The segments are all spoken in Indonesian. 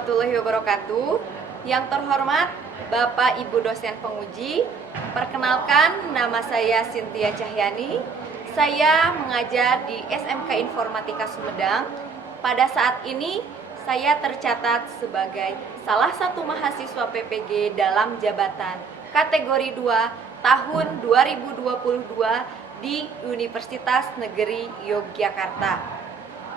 warahmatullahi wabarakatuh. Yang terhormat Bapak Ibu dosen penguji, perkenalkan nama saya Cynthia Cahyani. Saya mengajar di SMK Informatika Sumedang. Pada saat ini saya tercatat sebagai salah satu mahasiswa PPG dalam jabatan kategori 2 tahun 2022 di Universitas Negeri Yogyakarta.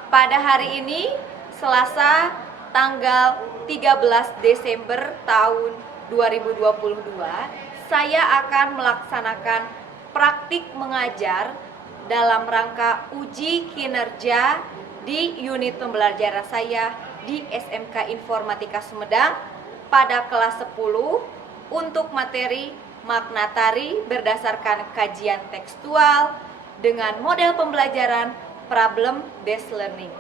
Pada hari ini, Selasa tanggal 13 Desember tahun 2022, saya akan melaksanakan praktik mengajar dalam rangka uji kinerja di unit pembelajaran saya di SMK Informatika Sumedang pada kelas 10 untuk materi makna tari berdasarkan kajian tekstual dengan model pembelajaran problem based learning.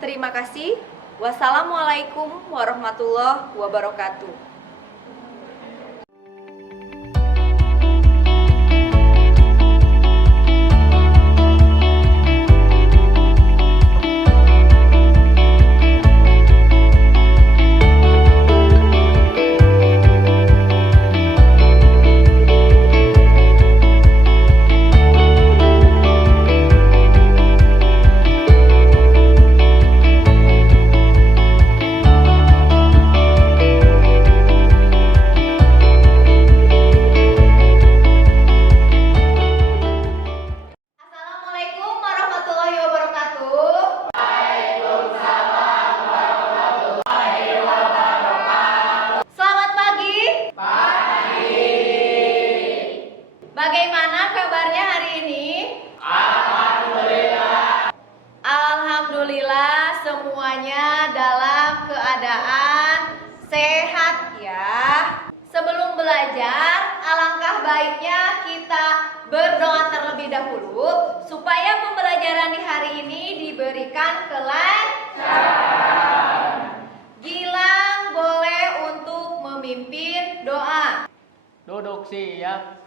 Terima kasih. Wassalamualaikum warahmatullahi wabarakatuh. Bagaimana kabarnya hari ini? Alhamdulillah. Alhamdulillah semuanya dalam keadaan sehat ya. Sebelum belajar, alangkah baiknya kita berdoa terlebih dahulu supaya pembelajaran di hari ini diberikan kelancaran. Gilang boleh untuk memimpin doa. Duduk siap.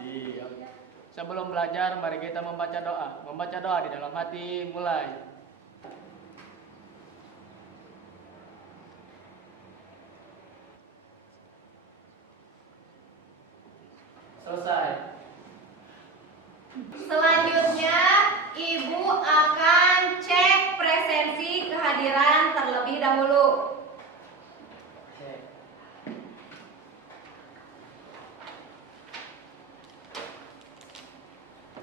Sebelum belajar, mari kita membaca doa. Membaca doa di dalam hati, mulai. Selesai. Selanjutnya, Ibu akan cek presensi kehadiran terlebih dahulu.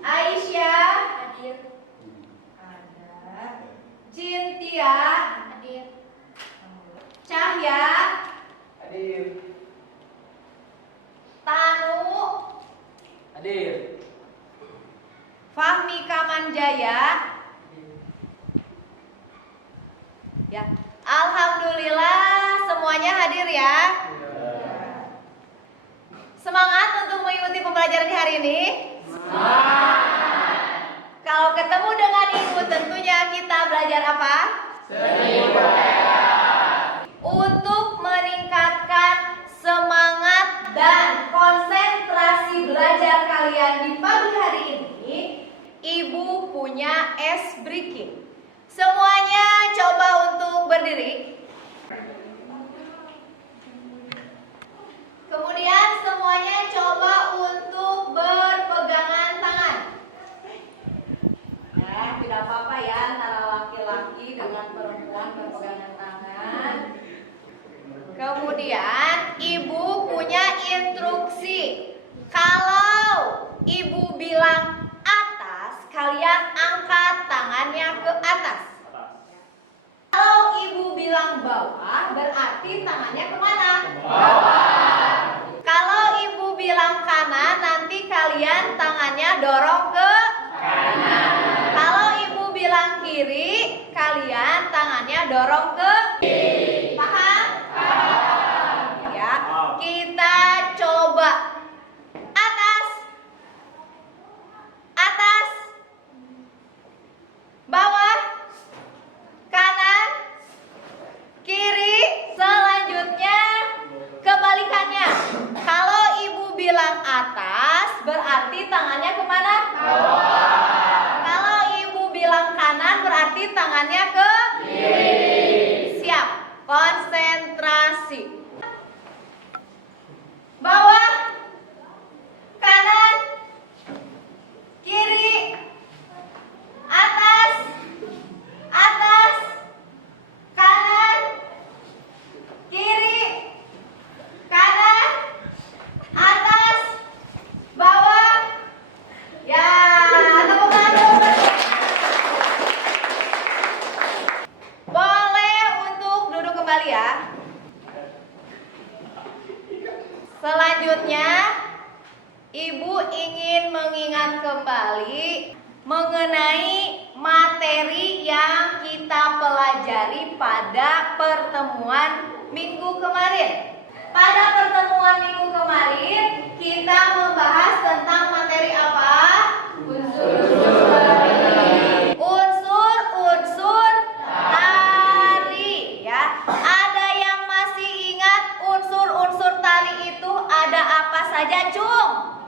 Aisyah hadir. Ada. Cynthia hadir. Cahya Hadir. Tanu Hadir. Fahmi Kamanjaya. Ya, alhamdulillah semuanya hadir ya. Semangat untuk mengikuti pembelajaran di hari ini. Kalau ketemu dengan Ibu tentunya kita belajar apa? Seni budaya. Untuk meningkatkan semangat dan konsentrasi belajar kalian di pagi hari ini, Ibu punya ice breaking. Semuanya coba untuk berdiri. Kemudian semuanya coba untuk berpegangan tangan. Ya, tidak apa-apa ya antara laki-laki dengan perempuan berpegangan tangan. Kemudian Ibu punya instruksi. Kalau Ibu bilang atas, kalian angkat tangannya ke atas. Kalau Ibu bilang bawah, berarti tangannya kemana? Bawah. Kalau Ibu bilang kanan, nanti kalian tangannya dorong ke Kanan. Kalau Ibu bilang kiri, kalian tangannya dorong ke kiri. Paham? Paham. Ya, kita coba. Atas. Atas. Bawah. Kanan. Kiri. Selanjutnya kebalikannya. Kalau Ibu bilang atas, berarti tangannya kemana? Bawah. Kalau Ibu bilang kanan, berarti tangannya ke kiri. Siap. Konsentrasi. Selanjutnya, Ibu ingin mengingat kembali mengenai materi yang kita pelajari pada pertemuan minggu kemarin. Pada pertemuan minggu kemarin, kita membahas tentang materi apa? Unsur-unsur tari, ya. Ada yang masih ingat unsur-unsur tari itu ada apa saja, Cung?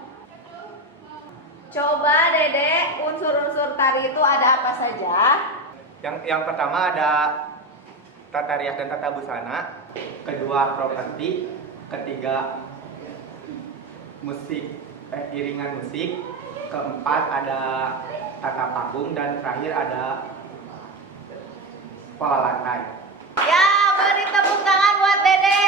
Coba Dede, unsur-unsur tari itu ada apa saja? Yang pertama ada tata rias dan tata busana, kedua properti, ketiga musik, iringan musik, keempat ada tata panggung, dan terakhir ada pola lantai. Ya, beri tepuk tangan buat Dede.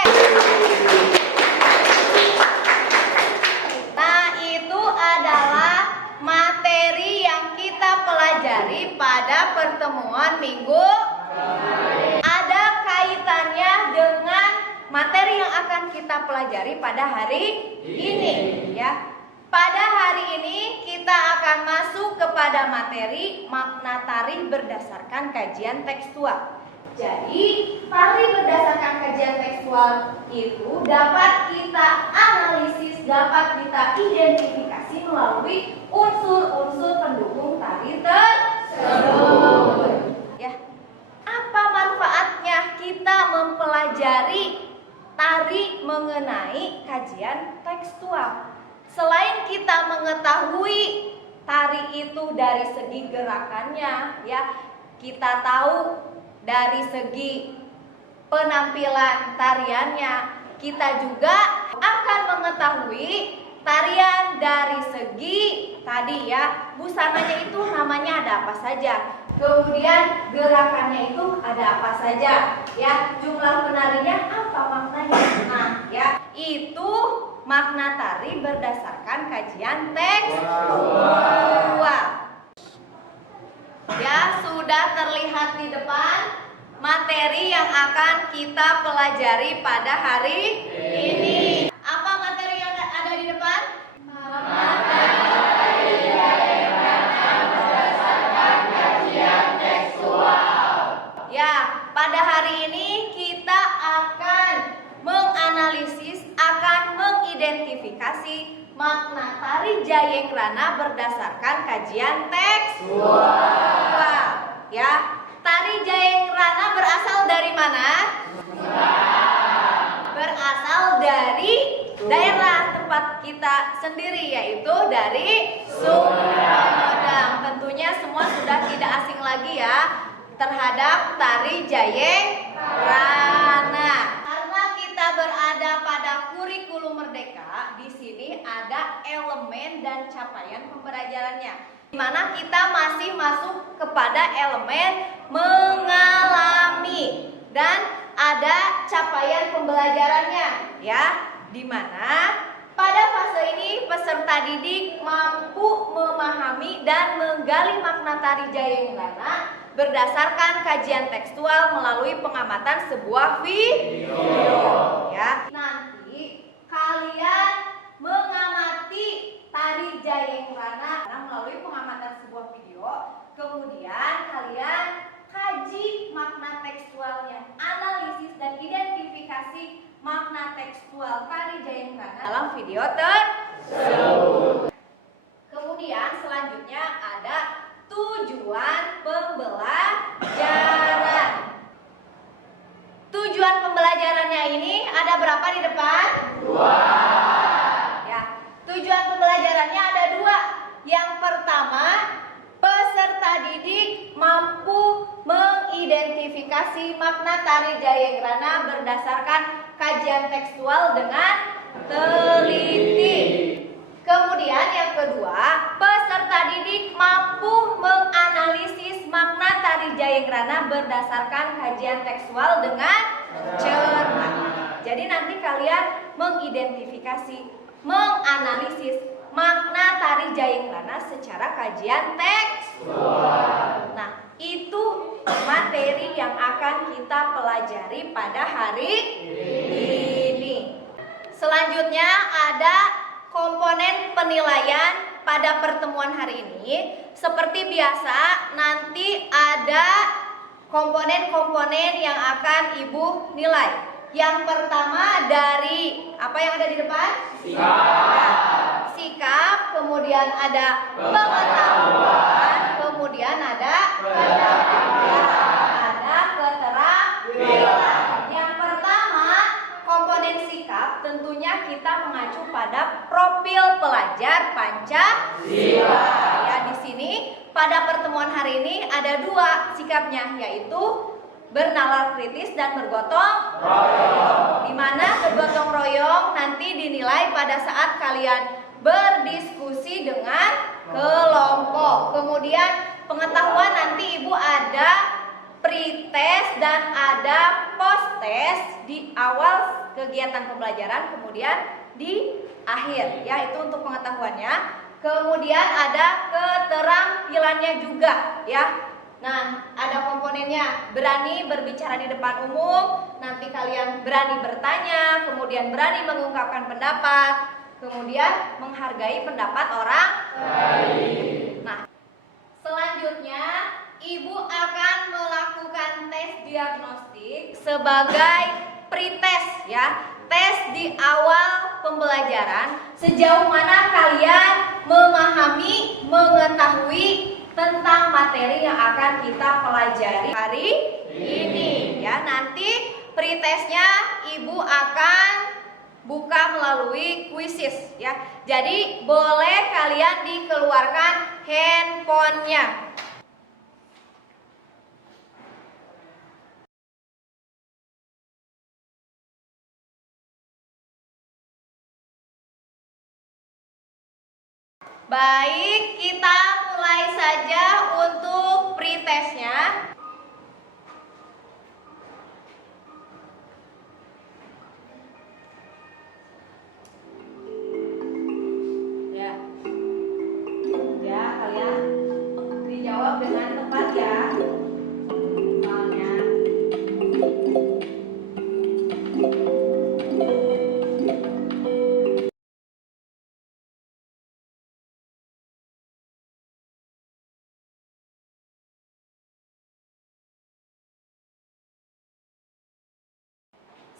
Nah, itu adalah materi yang kita pelajari pada pertemuan minggu. Ada kaitannya dengan materi yang akan kita pelajari pada hari ini, ya. Pada hari ini kita akan masuk kepada materi makna tari berdasarkan kajian tekstual. Jadi, tari berdasarkan kajian tekstual itu dapat kita analisis, dapat kita identifikasi melalui unsur-unsur pendukung tari tersebut. Ya. Apa manfaatnya kita mempelajari tari mengenai kajian tekstual? Selain kita mengetahui tari itu dari segi gerakannya, ya, kita tahu dari segi penampilan tariannya, kita juga akan mengetahui tarian dari segi tadi, ya, busananya itu namanya ada apa saja, kemudian gerakannya itu ada apa saja, ya, jumlah penarinya apa maknanya. Nah, ya, itu makna tari berdasarkan kajian tekstual. Ya, sudah terlihat di depan materi yang akan kita pelajari pada hari ini. Apa materi yang ada di depan? Materi yang berdasarkan kajian tekstual. Ya, pada hari ini kita akan menganalisis, akan mengidentifikasi makna tari Jayengkrana berdasarkan kajian tekstual. Ya, tari Jayengkrana berasal dari mana? Berasal dari daerah tempat kita sendiri, yaitu dari Sumedang. Tentunya semua sudah tidak asing lagi ya terhadap tari Jayengkrana. Karena kita berada pada kurikulum merdeka, di sini ada elemen dan capaian pembelajarannya, di mana kita masih masuk kepada elemen mengalami dan ada capaian pembelajarannya, ya, di mana pada fase ini peserta didik mampu memahami dan menggali makna tari Jayengkrana berdasarkan kajian tekstual melalui pengamatan sebuah video, ya. Nanti kalian mengamati tari Jayengkrana melalui pengamatan sebuah video, kemudian kalian kaji makna tekstualnya, analisis dan identifikasi makna tekstual tari Jayengkrana dalam video tersebut. Kemudian selanjutnya ada tujuan pembelajaran. Tujuan pembelajarannya ini ada berapa di depan? 2. Ya, tujuan pembelajarannya ada 2. Yang pertama, peserta didik mampu mengidentifikasi makna tari Jayengkrana berdasarkan kajian tekstual dengan teliti. Kemudian yang kedua, peserta didik mampu menganalisis makna tari Jayengkrana berdasarkan kajian tekstual dengan cermat. Jadi nanti kalian mengidentifikasi, menganalisis makna tari Jayengkrana secara kajian tekstual. Nah, itu materi yang akan kita pelajari pada hari ini. Selanjutnya komponen penilaian pada pertemuan hari ini. Seperti biasa, nanti ada komponen-komponen yang akan Ibu nilai. Yang pertama dari apa yang ada di depan? Sikap. Sikap, kemudian ada pengetahuan, kemudian ada keterampilan. Yang pertama, komponen sikap tentunya kita mengacu pada profil pelajar Pancasila. Ya, di sini pada pertemuan hari ini ada dua sikapnya, yaitu bernalar kritis dan bergotong royong. Di mana bergotong royong nanti dinilai pada saat kalian berdiskusi dengan kelompok. Kemudian pengetahuan nanti Ibu ada pretest dan ada posttest di awal kegiatan pembelajaran, kemudian di akhir. Ya, itu untuk pengetahuannya. Kemudian ada keterampilannya juga, ya. Nah, ada komponennya, berani berbicara di depan umum, nanti kalian berani bertanya, kemudian berani mengungkapkan pendapat, kemudian menghargai pendapat orang lain. Nah, selanjutnya Ibu akan melakukan tes diagnostik sebagai pretest, ya. Tes di awal pembelajaran, sejauh mana kalian memahami, mengetahui tentang materi yang akan kita pelajari hari ini, ya. Nanti pretestnya Ibu akan buka melalui quizzes, ya. Jadi boleh kalian dikeluarkan handphonenya. Baik, kita mulai saja untuk pretestnya. Ya, ya kalian dijawab dengan tepat ya. Soalnya.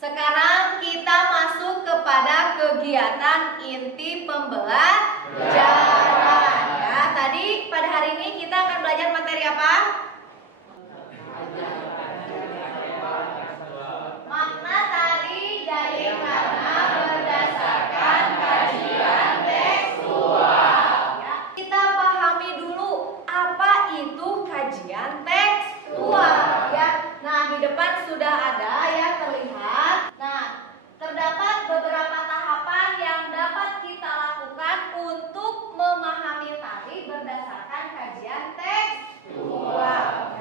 Sekarang kita masuk kepada kegiatan inti pembelajaran. Ya, tadi pada hari ini kita akan belajar materi apa? Makna tari jaya karna berdasarkan kajian tekstual. Ya, kita pahami dulu apa itu kajian tekstual. Ya, nah di depan sudah ada ya terlihat. Nah, terdapat beberapa tahapan yang dapat kita lakukan untuk memahami tari berdasarkan kajian tekstual.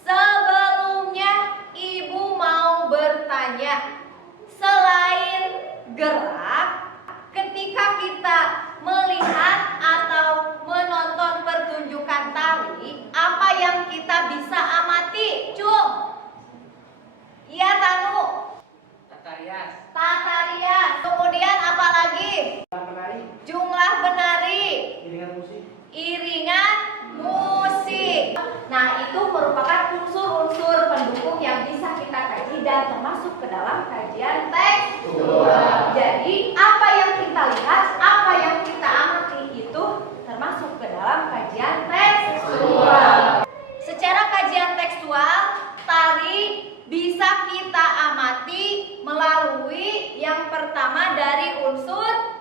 Sebelumnya Ibu mau bertanya, selain gerak, ketika kita melihat atau menonton pertunjukan tari, apa yang kita bisa amati? Cum? Iya, Tanu. Tata rias. Kemudian apa lagi? Jumlah penari. Iringan musik. Nah, itu merupakan unsur-unsur pendukung yang bisa kita kaji dan termasuk ke dalam kajian tekstual. Jadi, apa yang kita lihat, apa yang kita amati itu termasuk ke dalam kajian tekstual. Secara kajian tekstual, tari bisa kita amati melalui yang pertama dari unsur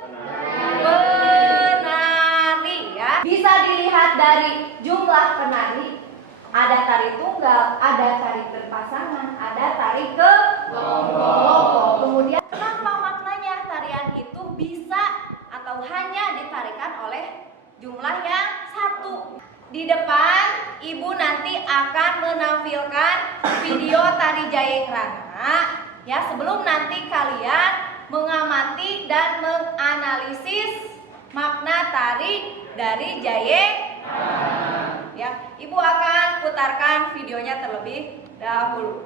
penari, ya. Bisa dilihat dari jumlah penari. Ada tari tunggal, ada tari berpasangan, ada tari kelompok. Kemudian apa maknanya tarian itu bisa atau hanya ditarikan oleh jumlah yang satu. Di depan Ibu nanti akan menampilkan video tari Jayeng Rana, ya, sebelum nanti kalian mengamati dan menganalisis makna tari dari Jayeng Rana. Ya, Ibu akan putarkan videonya terlebih dahulu.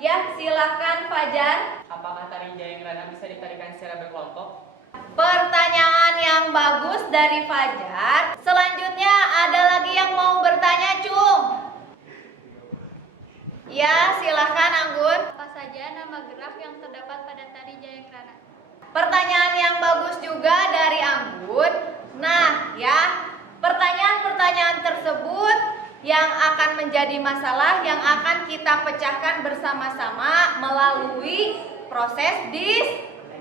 Ya, silakan Fajar. Apakah tari Jayenggrana bisa ditarikan secara berkelompok? Pertanyaan yang bagus dari Fajar. Selanjutnya ada lagi yang mau bertanya, Cung? Ya, silakan Anggun. Apa saja nama gerak yang terdapat pada tari Jayenggrana? Pertanyaan yang bagus juga dari Anggun. Nah, ya, pertanyaan-pertanyaan tersebut yang akan menjadi masalah yang akan kita pecahkan bersama-sama melalui proses diskusi,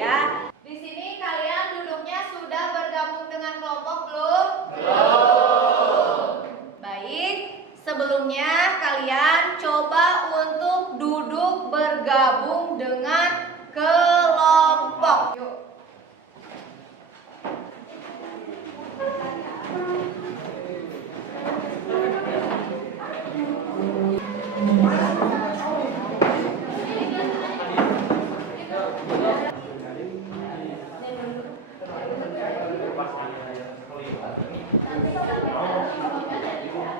ya. Di sini kalian duduknya sudah bergabung dengan kelompok belum? Belum. Baik, sebelumnya kalian coba untuk duduk bergabung dengan kelompok. Yuk.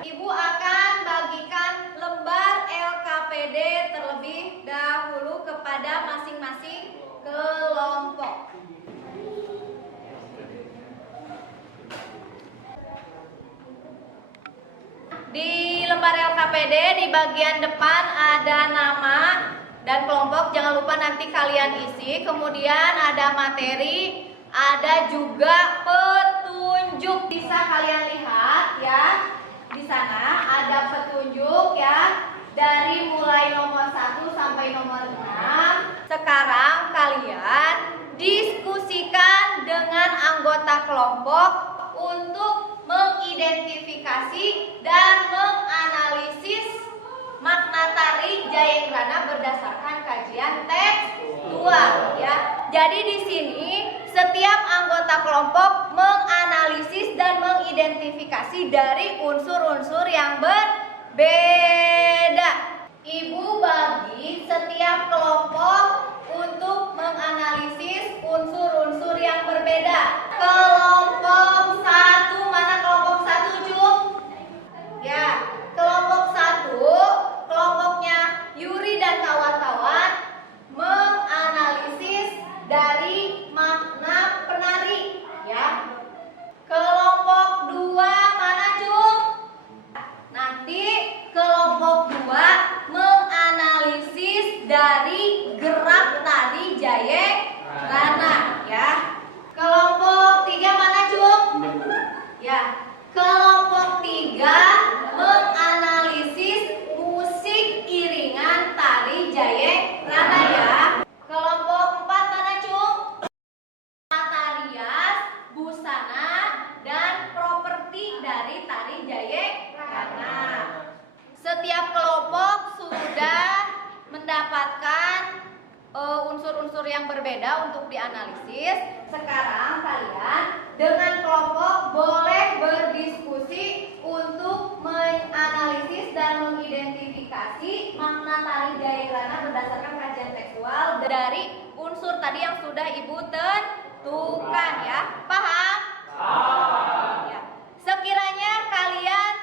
Ibu akan bagikan lembar LKPD terlebih dahulu kepada masing-masing kelompok. Di lembar LKPD di bagian depan ada nama dan kelompok, jangan lupa nanti kalian isi. Kemudian ada materi, ada juga petunjuk. Bisa kalian lihat ya. Di sana ada petunjuk ya, dari mulai nomor 1 sampai nomor 6. Sekarang kalian diskusikan dengan anggota kelompok untuk mengidentifikasi dan menganalisis makna tari Jayenggrana berdasarkan kajian tekstual, ya. Jadi di sini setiap anggota kelompok menganalisis dan mengidentifikasi dari unsur-unsur yang berbeda. Ibu bagi setiap kelompok untuk menganalisis unsur-unsur yang berbeda. Kelompok 1, mana kelompok 1, Cung? Ya, kelompok 1, kelompoknya Yuri dan kawan-kawan menganalisis dari makna penari, ya. Kelompok 2 mana, Cung? Nanti kelompok 2 menganalisis dari gerak tari Jayenggrana, ya. Kelompok 3 mana, Cung? Ya. Kelompok 3 menganalisis musik iringan tari Jayenggrana, ya. Kelompok 4 mana, Cung? Tarias, busana, dan properti dari tari Jayenggrana. Setiap kelompok sudah mendapatkan unsur-unsur yang berbeda untuk dianalisis. Sekarang kalian dengan kelompok boleh berdiskusi untuk menganalisis dan mengidentifikasi makna tari Jayenggrana berdasarkan kajian tekstual dari unsur tadi yang sudah Ibu tentukan, ya. Paham? Ya. Sekiranya kalian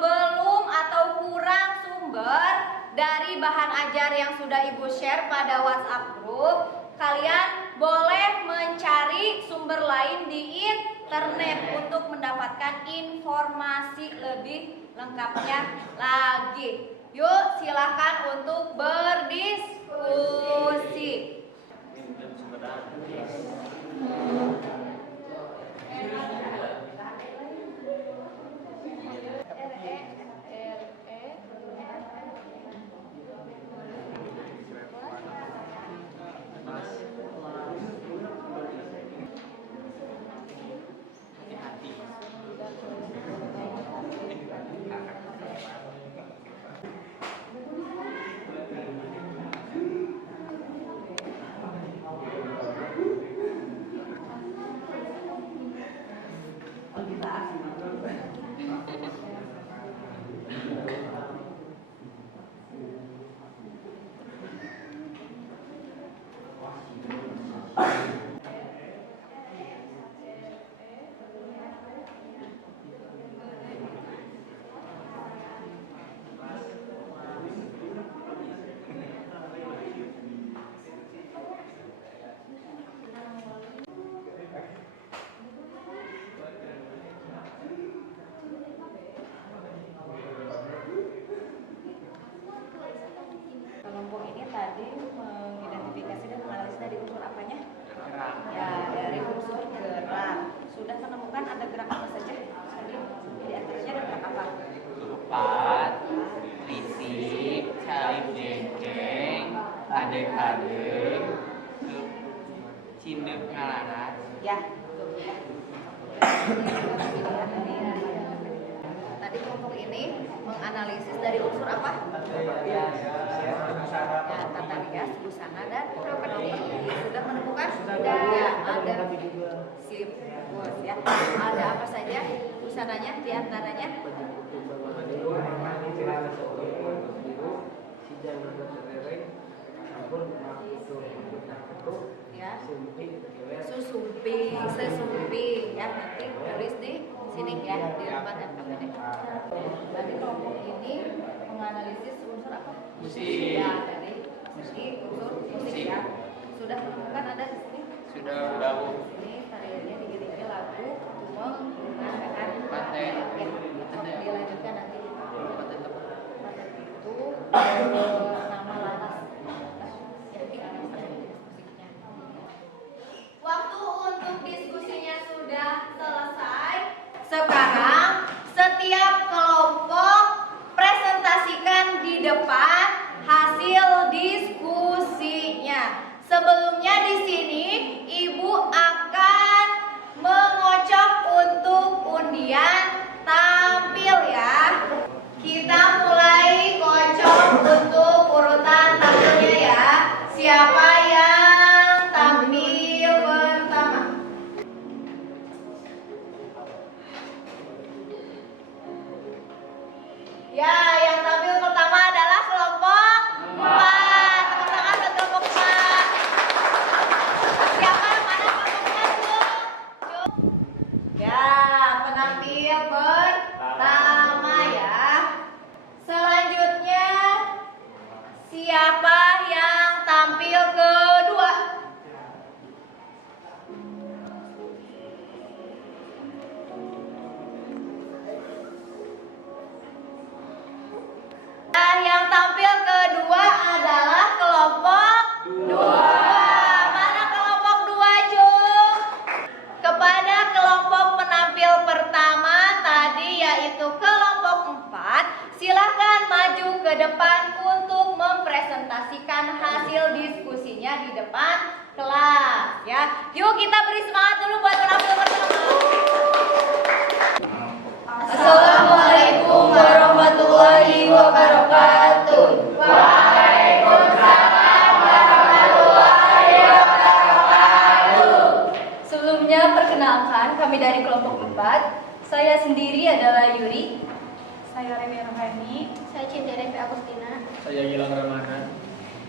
belum atau kurang sumber dari bahan ajar yang sudah Ibu share pada WhatsApp group, kalian boleh mencari sumber lain di internet untuk mendapatkan informasi lebih lengkapnya lagi. Yuk, silakan untuk berdiskusi. Hindeuk ngalarat. Ya. Tadi kelompok ini menganalisis dari unsur apa? Ya, tata rias, busana, dan penampilan. Sudah menemukan? Sudah. Ya, ada sip, bos ya. Ada apa saja busananya? Di antaranya? Ya, sesumping ya, nanti tulis di sini ya, di depan LKPD. Tadi kelompok ini menganalisis unsur apa? Musik. Ya, dari musik, unsur musik ya. Sudah menemukan ada di sini? Sudah. Ini tariannya diiringi lagu tumeng dengan Paten. ya, dilanjutkan nanti. Paten itu nama laras. Ya, musiknya. Waktu untuk diskusinya sudah selesai. Sekarang setiap kelompok presentasikan di depan hasil diskusinya. Sebelumnya di sini Ibu akan mengocok untuk undian tampil ya. Kita mulai kocok untuk urutan tampilnya ya. Siapa yang tampil pertama? Ya, yang tampil pertama adalah kelompok 4. Tepuk tangan buat kelompok 4. Siapa yang mana kelompoknya, Cuk? Ya, penampil pertama ya. Selanjutnya, siapa yang tampil kedua? Yang tampil kedua adalah kelompok 2. Mana kelompok 2, Cung? Kepada kelompok penampil pertama tadi yaitu kelompok 4, silakan maju ke depan untuk mempresentasikan hasil diskusinya di depan kelas ya. Yuk kita beri semangat dulu buat penampil pertama. Assalamualaikum warahmatullahi wabarakatuh. Waalaikumsalam warahmatullahi wabarakatuh. Sebelumnya perkenalkan kami dari kelompok 4. Saya sendiri adalah Yuri. Saya Reni Rohani. Saya Cinta Devi Agustina. Saya Gilang Ramadan.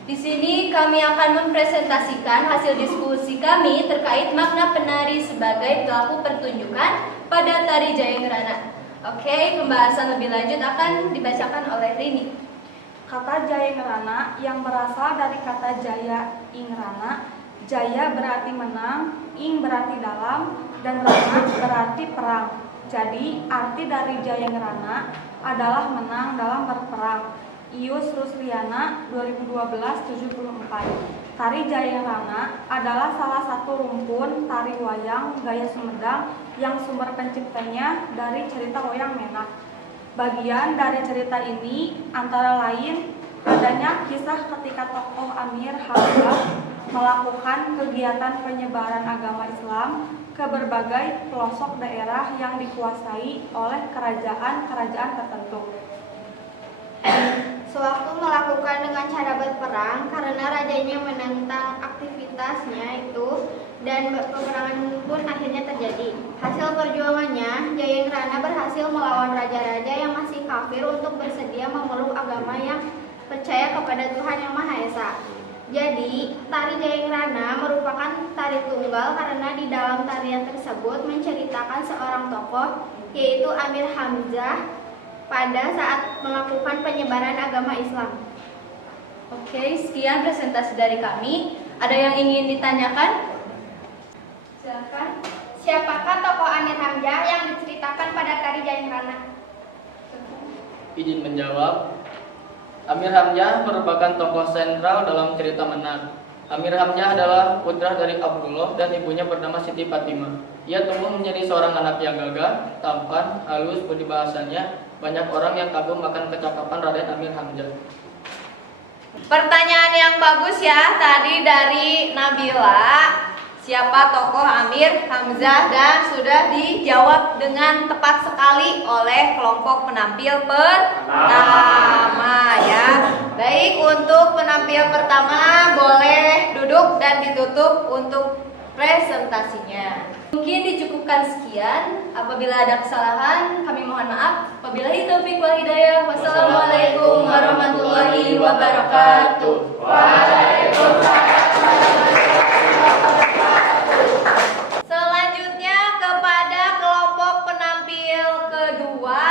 Di sini kami akan mempresentasikan hasil diskusi kami terkait makna penari sebagai pelaku pertunjukan pada tari Jayangrana. Oke, pembahasan lebih lanjut akan dibacakan oleh Rini. Kata Jayangrana yang berasal dari kata Jaya Ingrana. Jaya berarti menang, ing berarti dalam, dan rana berarti perang. Jadi arti dari Jayangrana adalah menang dalam berperang. Ius Rusliana 2012-74. Tari Jayangrana adalah salah satu rumpun tari wayang gaya Sumedang yang sumber penciptanya dari cerita wayang Menak. Bagian dari cerita ini antara lain adanya kisah ketika tokoh Amir Hamzah melakukan kegiatan penyebaran agama Islam ke berbagai pelosok daerah yang dikuasai oleh kerajaan-kerajaan tertentu. Sewaktu melakukan dengan cara berperang karena rajanya menentang aktivitasnya itu dan peperangan pun akhirnya terjadi. Hasil perjuangannya, Jayangrana berhasil melawan raja-raja yang masih kafir untuk bersedia memeluk agama yang percaya kepada Tuhan Yang Maha Esa. Jadi, tari Jayangrana merupakan tari tunggal karena di dalam tarian tersebut menceritakan seorang tokoh yaitu Amir Hamzah pada saat melakukan penyebaran agama Islam. Oke, sekian presentasi dari kami. Ada yang ingin ditanyakan? Silakan. Siapakah tokoh Amir Hamzah yang diceritakan pada tari Jayangrana? Izin menjawab. Amir Hamzah merupakan tokoh sentral dalam cerita Menak. Amir Hamzah adalah putra dari Abdullah dan ibunya bernama Siti Fatimah. Ia tumbuh menjadi seorang anak yang gagah, tampan, halus budi bahasanya. Banyak orang yang kagum akan kecakapan Raden Amir Hamzah. Pertanyaan yang bagus ya tadi dari Nabila. siapa tokoh Amir Hamzah dan sudah dijawab dengan tepat sekali oleh kelompok penampil pertama ya. Baik, untuk penampil pertama boleh duduk dan ditutup untuk presentasinya. Mungkin dicukupkan sekian. Apabila ada kesalahan, kami mohon maaf. Wabillahi taufiq wal hidayah. Wassalamualaikum warahmatullahi wabarakatuh. Selanjutnya kepada kelompok penampil kedua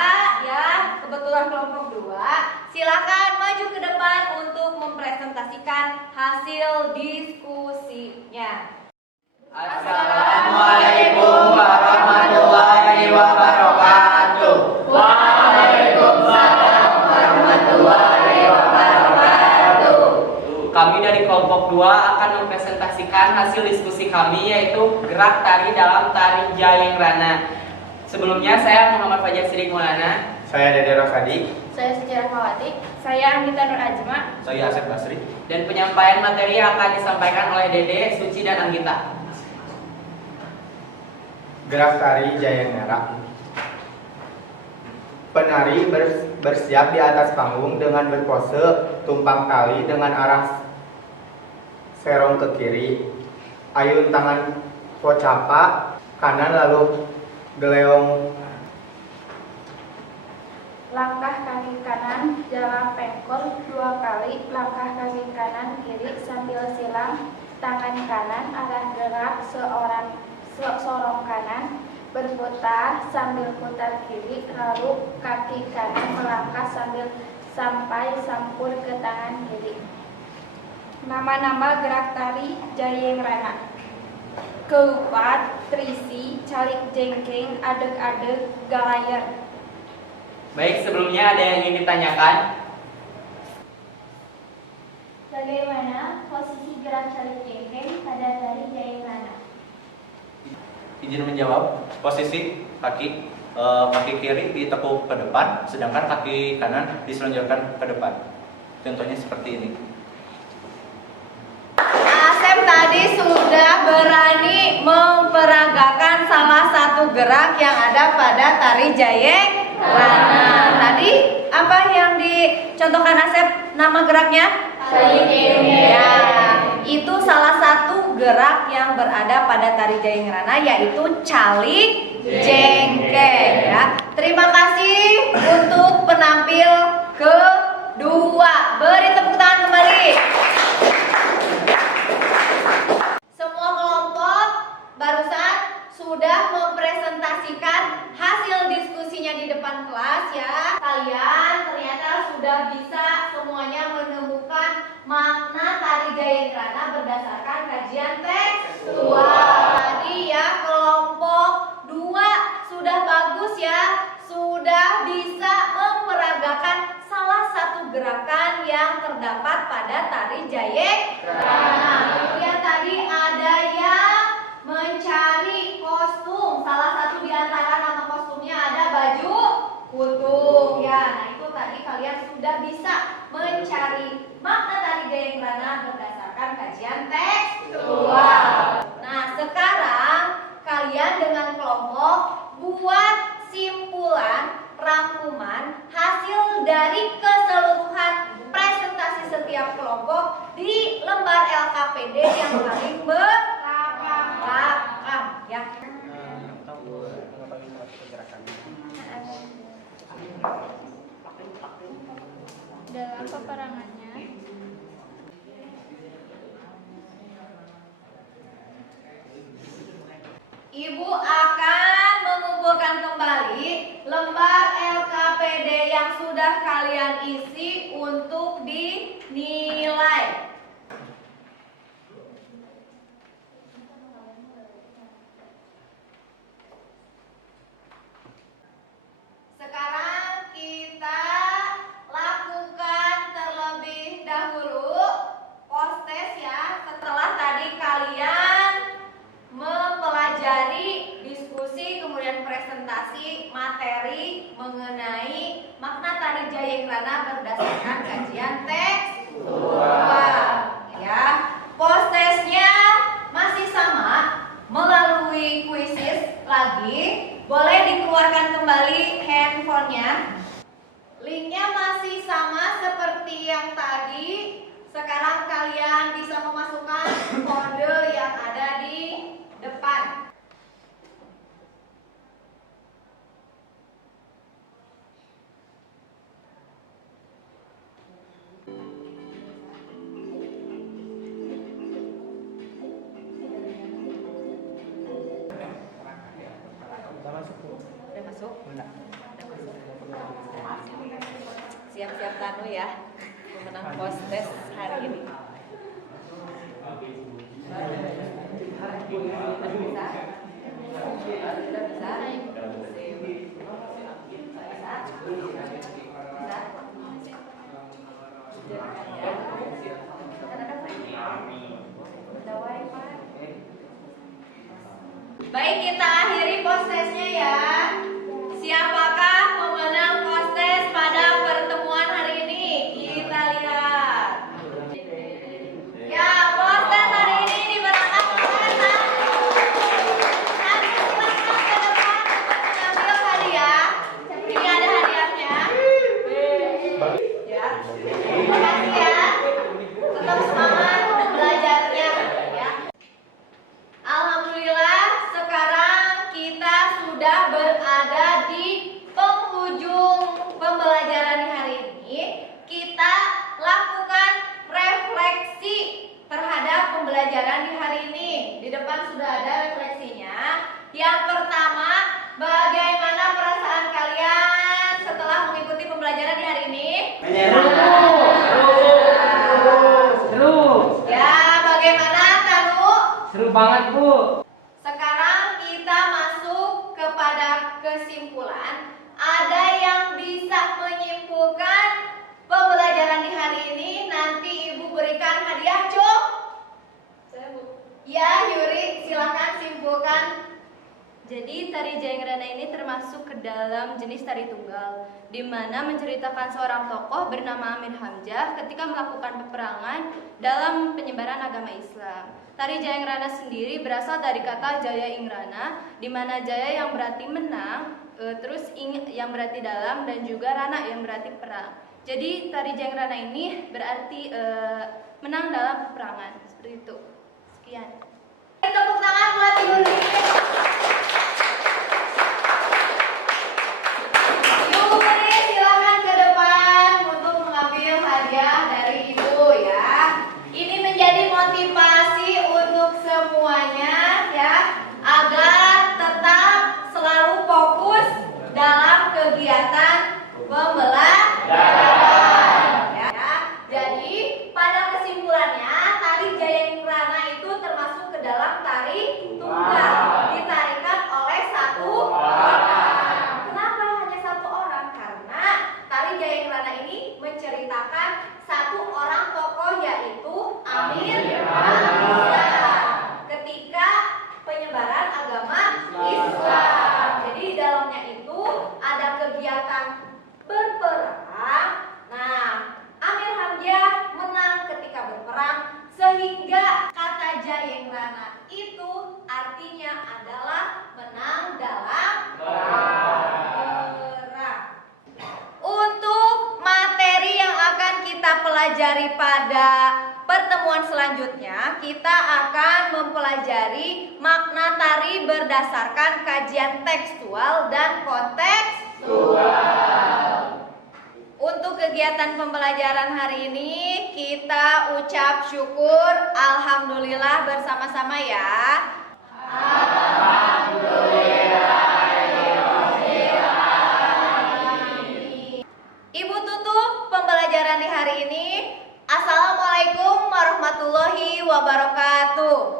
ya, kebetulan kelompok 2. Silakan maju ke depan untuk mempresentasikan hasil diskusinya. Assalamualaikum warahmatullahi wabarakatuh. Waalaikumsalam warahmatullahi wabarakatuh. Kami dari kelompok 2 akan mempresentasikan hasil diskusi kami, yaitu gerak tari dalam tari Jayeng Rana. Sebelumnya saya Muhammad Fajar Sidik Maulana. Saya Dede Rosadi. Saya Sejarah Mawati. Saya Anita Nur Ajma. Saya Asep Basri. Dan penyampaian materi akan disampaikan oleh Dede, Suci, dan Anggita. Gerak tari Jayeng Rana. Penari bersiap di atas panggung dengan berpose tumpang tali dengan arah serong ke kiri. Ayun tangan pocapa kanan lalu geleong. Langkah kaki kanan jalan pengkor 2 kali. Langkah kaki kanan kiri sambil silang. Tangan kanan arah gerak sorong kanan. Berputar sambil putar kiri, lalu kaki kanan melangkah sampai sampul ke tangan kiri. Nama-nama gerak tari Jayeng Rana. Keupat, trisi, calik jengking, adeg-adeg, galayer. Baik, sebelumnya ada yang ingin ditanyakan? Bagaimana posisi gerak calik jengking pada tari Jayeng Rana? Izin menjawab, posisi kaki kiri ditekuk ke depan, sedangkan kaki kanan diselonjorkan ke depan. Contohnya seperti ini. Asep tadi sudah berani memperagakan salah satu gerak yang ada pada tari Jayeng Rana. Tadi apa yang dicontohkan Asep nama geraknya? Ya, itu salah satu gerak yang berada pada tari Jayeng Rana, yaitu calik jengkeng ya. Terima kasih untuk penampil kedua. Beri tepuk tangan kembali. Semua kelompok barusan sudah mempresentasikan hasil diskusinya di depan kelas ya. Kalian ternyata sudah bisa semuanya menemukan makna tari Jayeng Rana berdasarkan kajian tekstual. Tadi ya kelompok 2 sudah bagus ya, sudah bisa memperagakan salah satu gerakan yang terdapat pada tari Jayeng Rana. Kemudian tadi ada yang mencari kostum. Salah satu di antara nama kostumnya ada baju kutung ya. Nah, itu tadi kalian sudah bisa mencari makna tari Jayeng Rana berdasarkan kajian tekstual. Nah, sekarang kalian dengan kelompok buat simpulan rangkuman hasil dari keseluruhan presentasi setiap kelompok di lembar LKPD yang paling belakang ya. Dalam peperangannya, Ibu akan mengumpulkan kembali lembar LKPD yang sudah kalian isi untuk dinilai. Sekarang kita lakukan terlebih dahulu post-test ya. Setelah tadi kalian mempelajari diskusi kemudian presentasi materi mengenai makna tari Jayeng Rana berdasarkan kajian tekstual ya. Post-testnya masih sama, Siap-siap Tanu ya, pemenang postes hari ini. Bisa? Sudah bisa? Baik, kita akhiri postesnya ya. Siapakah pemenang postes pada pertemuan hari ini? Kita lihat. Ya, postes hari ini dimenangkan oleh Tanu. Tanu, silakan ke depan untuk mengambil hadiah. Ini ada hadiahnya. Ya, terima kasih ya. Tetap semangat belajarnya ya. Alhamdulillah, sekarang kita sudah berada di penghujung pembelajaran hari ini. Kita lakukan refleksi terhadap pembelajaran di hari ini. Di depan sudah ada refleksinya. Yang pertama, bagaimana perasaan kalian setelah mengikuti pembelajaran di hari ini? Seru. Ya, bagaimana Tanu? Seru banget, Bu. Sekarang kita masuk kepada kesimpulan. Ada yang bisa menyimpulkan pembelajaran di hari ini? Nanti Ibu berikan hadiah, Cuk. Ya, Yuri, silakan simpulkan. Jadi tari Jayangrana ini termasuk ke dalam jenis tari tunggal, di mana menceritakan seorang tokoh bernama Amir Hamzah ketika melakukan peperangan dalam penyebaran agama Islam. Tari Jayangrana sendiri berasal dari kata Jaya Ingrana, di mana Jaya yang berarti menang, terus Ing yang berarti dalam, dan juga Rana yang berarti perang. Jadi tari Jayangrana ini berarti menang dalam peperangan, seperti itu. Sekian. Tepuk tangan buat Ibu Riri. Yuri, silakan ke depan untuk mengambil hadiah dari Ibu ya. Ini menjadi motivasi untuk semuanya ya, agar tetap selalu fokus dalam kegiatan pembelajaran ya. Jadi pada kesimpulannya, tari Jayangrana itu termasuk ke dalam tari tunggal, ditarikan oleh satu orang. Kenapa hanya satu orang? Karena tari Jayangrana ini menceritakan satu orang tokoh, yaitu Amir Hamzah ketika penyebaran agama Islam. Jadi di dalamnya itu ada kegiatan berperang. Nah, Amir Hamzah menang ketika berperang, sehingga kata Jayangrana itu artinya adalah menang dalam perang. Untuk materi yang akan kita pelajari pada pertemuan selanjutnya, kita akan mempelajari makna tari berdasarkan kajian tekstual dan kontekstual. Untuk kegiatan pembelajaran hari ini, kita ucap syukur alhamdulillah bersama-sama ya. Ibu tutup pembelajaran di hari ini. Assalamualaikum warahmatullahi wabarakatuh.